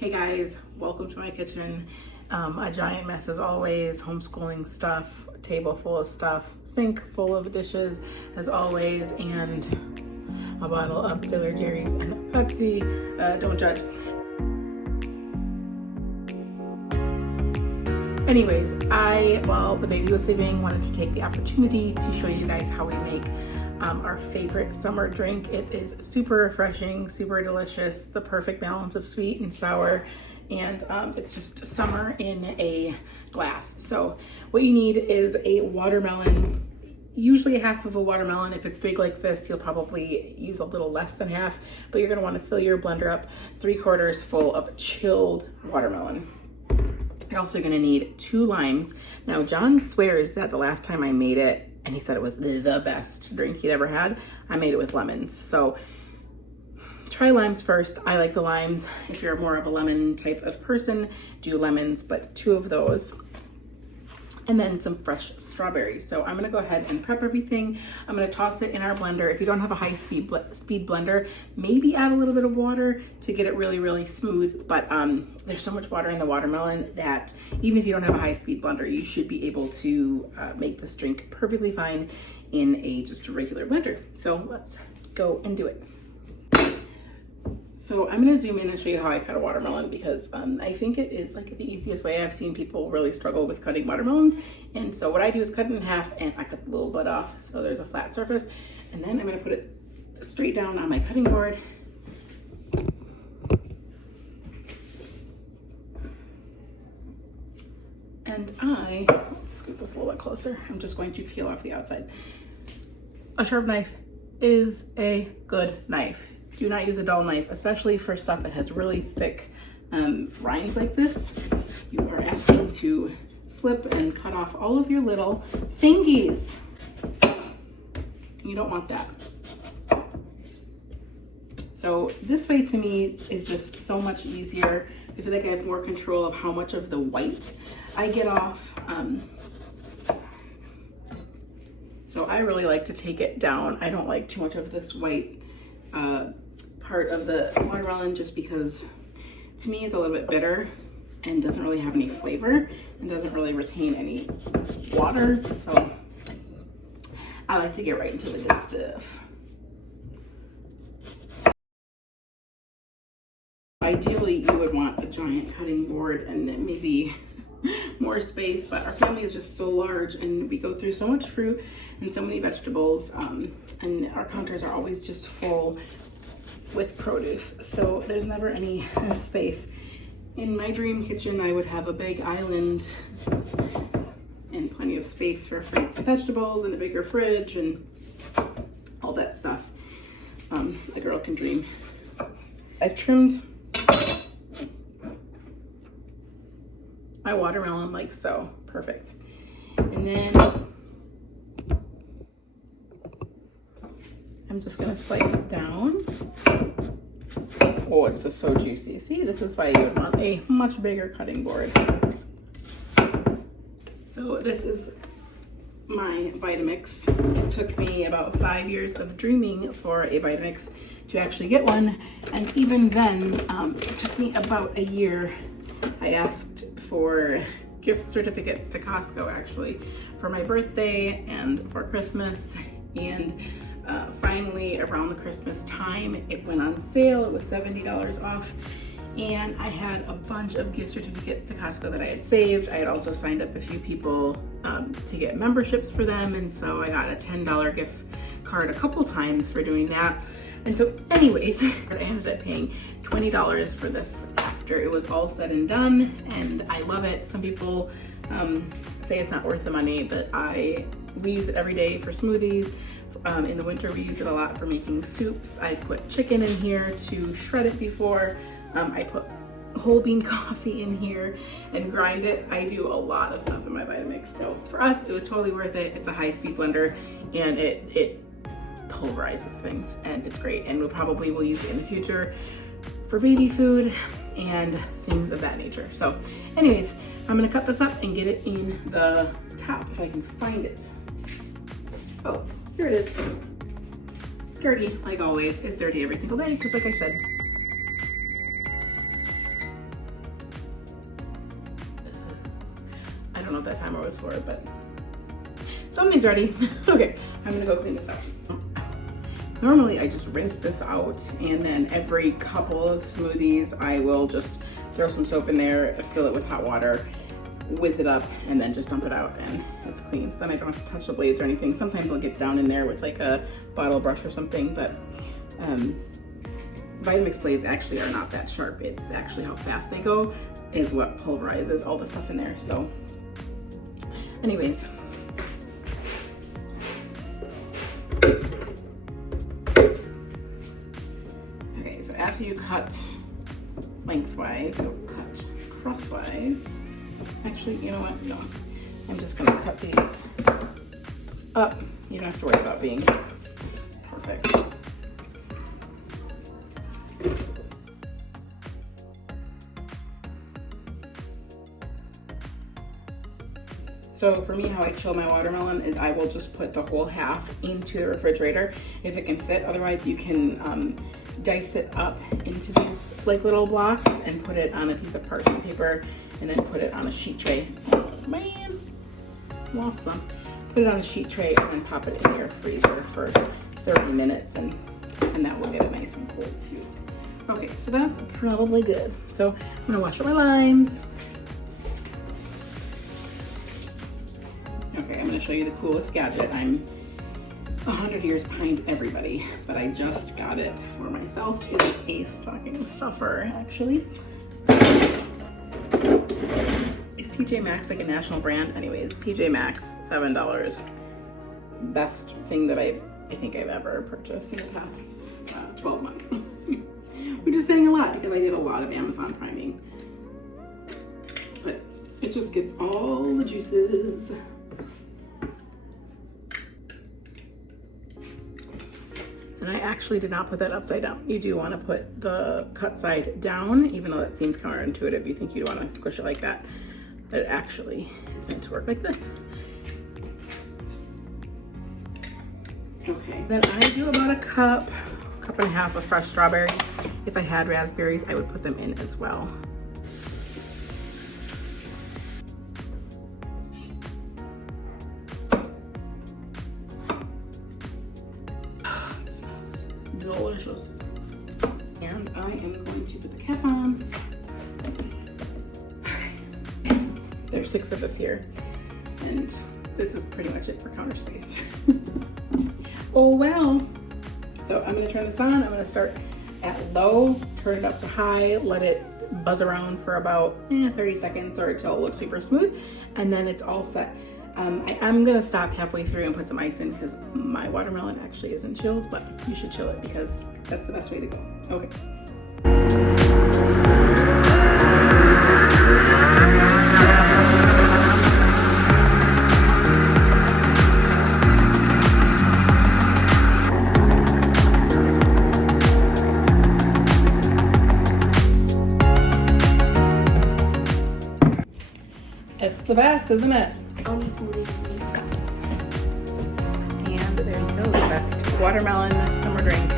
Hey guys, welcome to my kitchen. A giant mess as always, homeschooling stuff, table full of stuff, sink full of dishes as always, and a bottle of Sailor Jerry's and Pepsi. Don't judge. Anyways, while the baby was sleeping, wanted to take the opportunity to show you guys how we make our favorite summer drink. It is super refreshing, super delicious, the perfect balance of sweet and sour, and it's just summer in a glass. So what you need is a watermelon, usually half of a watermelon. If it's big like this, you'll probably use a little less than half, but you're gonna wanna fill your blender up 3/4 full of chilled watermelon. You're also gonna need 2 limes. Now, John swears that the last time I made it, and he said it was the best drink he'd ever had, I made it with lemons. So try limes first. I like the limes. If you're more of a lemon type of person, do lemons, but 2 of those. And then some fresh strawberries. So I'm gonna go ahead and prep everything. I'm gonna toss it in our blender. If you don't have a high speed blender, maybe add a little bit of water to get it really smooth. But there's so much water in the watermelon that even if you don't have a high speed blender, you should be able to make this drink perfectly fine in just a regular blender. So let's go and do it. So I'm gonna zoom in and show you how I cut a watermelon because I think it is like the easiest way. I've seen people really struggle with cutting watermelons. And so what I do is cut it in half and I cut the little bud off so there's a flat surface. And then I'm gonna put it straight down on my cutting board. And let's scoot this a little bit closer. I'm just going to peel off the outside. A sharp knife is a good knife. Do not use a dull knife, especially for stuff that has really thick rinds like this. You are asking to slip and cut off all of your little fingies. You don't want that. So this way to me is just so much easier. I feel like I have more control of how much of the white I get off. So I really like to take it down. I don't like too much of this white part of the watermelon just because to me it's a little bit bitter and doesn't really have any flavor and doesn't really retain any water. So I like to get right into the good stuff. Ideally, you would want a giant cutting board and maybe more space, but our family is just so large and we go through so much fruit and so many vegetables, and our counters are always just full with produce, so there's never any space. In my dream kitchen, I would have a big island and plenty of space for fruits and vegetables and a bigger fridge and all that stuff. A girl can dream. I've trimmed my watermelon like so. Perfect. And then I'm just gonna slice it down. Oh, it's just so juicy. See, this is why you would want a much bigger cutting board. So this is my Vitamix. It took me about 5 years of dreaming for a Vitamix to actually get one. And even then, it took me about a year. I asked for gift certificates to Costco actually for my birthday and for Christmas, and finally around the Christmas time it went on sale. It was $70 off, and I had a bunch of gift certificates to Costco that I had saved. I had also signed up a few people to get memberships for them, and so I got a $10 gift card a couple times for doing that. And so anyways, I ended up paying $20 for this after it was all said and done, and I love it. Some people say it's not worth the money, but we use it every day for smoothies. In the winter, we use it a lot for making soups. I've put chicken in here to shred it before. I put whole bean coffee in here and grind it. I do a lot of stuff in my Vitamix. So for us, it was totally worth it. It's a high-speed blender, and it pulverizes things, and it's great. And we probably will use it in the future for baby food and things of that nature. So anyways, I'm gonna cut this up and get it in the top if I can find it. Oh, here it is. Dirty, like always. It's dirty every single day, because like I said, don't know what that timer was for, but something's ready. Okay, I'm gonna go clean this up. Normally I just rinse this out, and then every couple of smoothies I will just throw some soap in there, fill it with hot water, whiz it up, and then just dump it out, and it's clean. So then I don't have to touch the blades or anything. Sometimes I'll get down in there with like a bottle brush or something, but Vitamix blades actually are not that sharp. It's actually how fast they go is what pulverizes all the stuff in there. So anyways, okay, so after you cut lengthwise, so cut crosswise. Actually, you know what? No, I'm just gonna cut these up. You don't have to worry about being perfect. So for me, how I chill my watermelon is I will just put the whole half into the refrigerator if it can fit. Otherwise, you can dice it up into these like little blocks and put it on a piece of parchment paper and then put it on a sheet tray. Oh man, lost some. Put it on a sheet tray and then pop it in your freezer for 30 minutes and that will get it nice and cold too. Okay, so that's probably good. So I'm gonna wash up my limes. Okay, I'm gonna show you the coolest gadget. I'm 100 years behind everybody, but I just got it for myself. It is a stocking stuffer, actually. Is TJ Maxx like a national brand? Anyways, TJ Maxx, $7. Best thing that I think I've ever purchased in the past 12 months. Which is saying a lot because I did a lot of Amazon priming. But it just gets all the juices. And I actually did not put that upside down. You do want to put the cut side down, even though that seems counterintuitive. You think you'd want to squish it like that. But it actually is meant to work like this. Okay, then I do about a cup and a half of fresh strawberries. If I had raspberries, I would put them in as well. Delicious. And I am going to put the cap on. There's 6 of us here, and this is pretty much it for counter space. Oh well. So I'm gonna turn this on. I'm gonna start at low, turn it up to high, let it buzz around for about 30 seconds or until it looks super smooth, and then it's all set. I'm gonna stop halfway through and put some ice in because my watermelon actually isn't chilled, but you should chill it because that's the best way to go. Okay. It's the best, isn't it? And there you go, the best watermelon summer drink